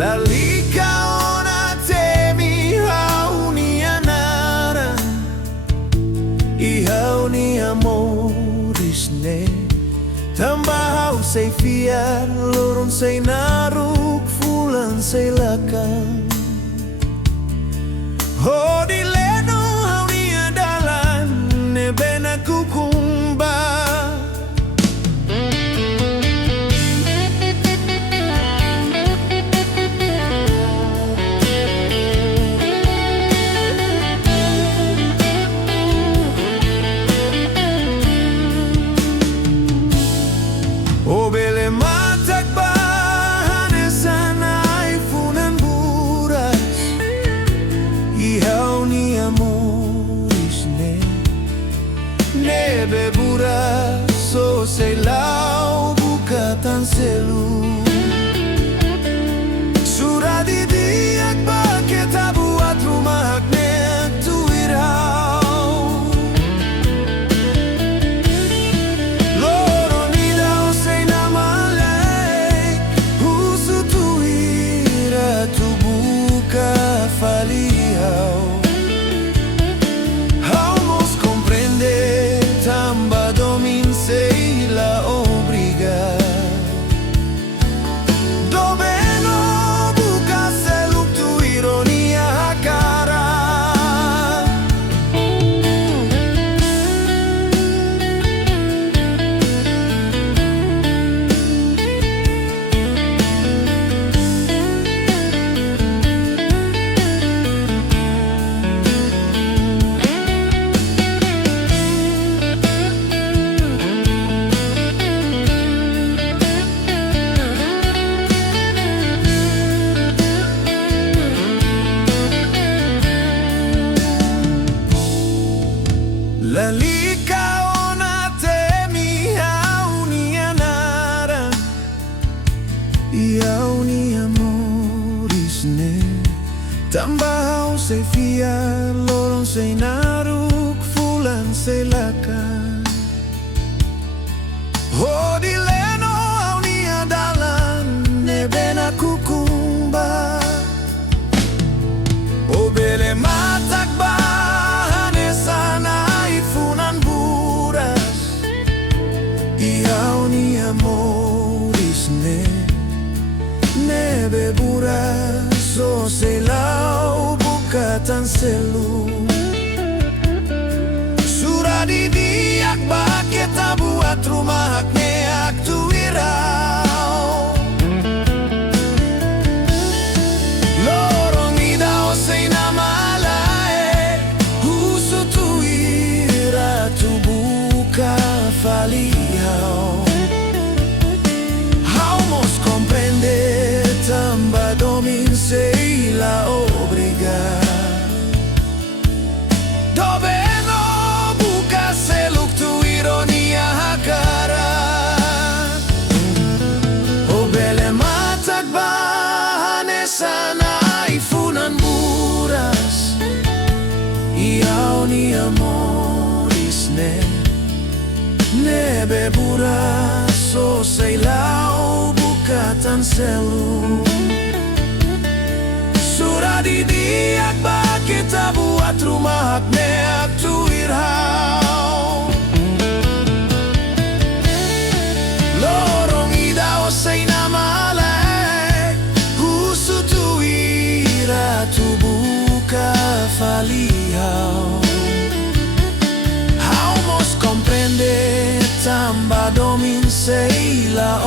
Lalika ona temi haunia nara I haunia morisne Tambahau say fiar lorong say naruk fulan say lakang Hodi leno haunia dalan nebena kukumba Obele matak bahane sana ifunan buras Ihau ni amoris Nebe buras so say lau bukatan selu Sudah didiak pakai tabuat rumah nek tuirau Lalika ona temi haunia nara I haunia morisne Tambahau say fiar lorong say naruk fulan say lakang Hodi leno haunia dalan nebena kukumba Obele matak bahane sana Nebe buras so say lau bukatan selu Sudah didiak pakai tabuat rumah neak tuirau Lorong idao say nama lae Husu tuira tu buka faliau Tamba domin sei la obriga Dove no buca se look tu ironia hakara Obele matak bahane sana ifunan buras Iau ni amoris Nebe buras so sei lau bukatan selu Sudah didiak pakai tabuat rumah neak tuirau Lorong idao say nama lek Husu tuira tu buka faliau Hau mos comprende tamba domin sei la